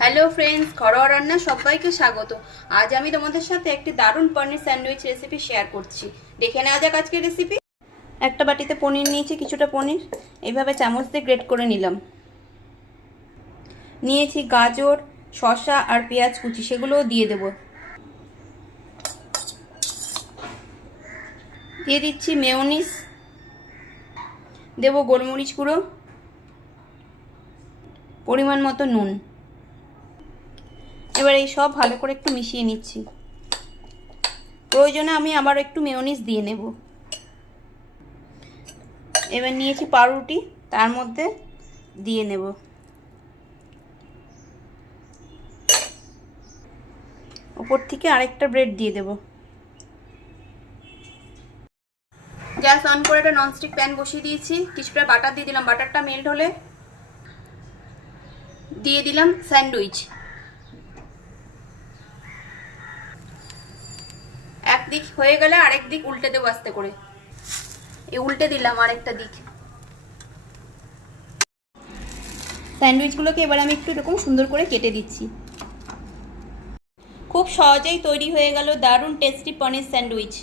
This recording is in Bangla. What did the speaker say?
হ্যালো ফ্রেন্ডস ঘরোয়া রান্না সবাইকে স্বাগত। আজ আমি তোমাদের সাথে একটি দারুণ পনির স্যান্ডউইচ রেসিপি শেয়ার করছি। দেখে নেওয়া যাক আজকের রেসিপি একটা বাটিতে পনির নিয়েছি, কিছুটা পনির। এইভাবে চামচ দিয়ে গ্রেট করে নিলাম। নিয়েছি গাজর, শসা আর পেঁয়াজ কুচি, সেগুলোও দিয়ে দেব। দিয়ে দিচ্ছি মেয়োনিস। দেব গোলমরিচ গুঁড়ো। পরিমাণ মতো নুন। এবার এই সব ভালো করে একটু মিশিয়ে নিচ্ছি। প্রয়োজনে আমি আবার একটু মেয়োনিজ দিয়ে নেব। এবার নিয়েছি পাউরুটি, তার মধ্যে দিয়ে নেব। ওপর থেকে আরেকটা ব্রেড দিয়ে দেব। গ্যাস অন করে একটা ননস্টিক প্যান বসিয়ে দিয়েছি। কিছুটা বাটার দিয়ে দিলাম। বাটারটা মেল্ট হলে দিয়ে দিলাম স্যান্ডউইচ একদিক হয়ে গেলে আরেক দিক উল্টে দেবো আস্তে করে। এই উল্টে দিলাম আরেকটা দিক। স্যান্ডউইচগুলোকে এবার আমি একটু এরকম সুন্দর করে কেটে দিচ্ছি। খুব সহজেই তৈরি হয়ে গেল দারুণ টেস্টি পনির স্যান্ডউইচ।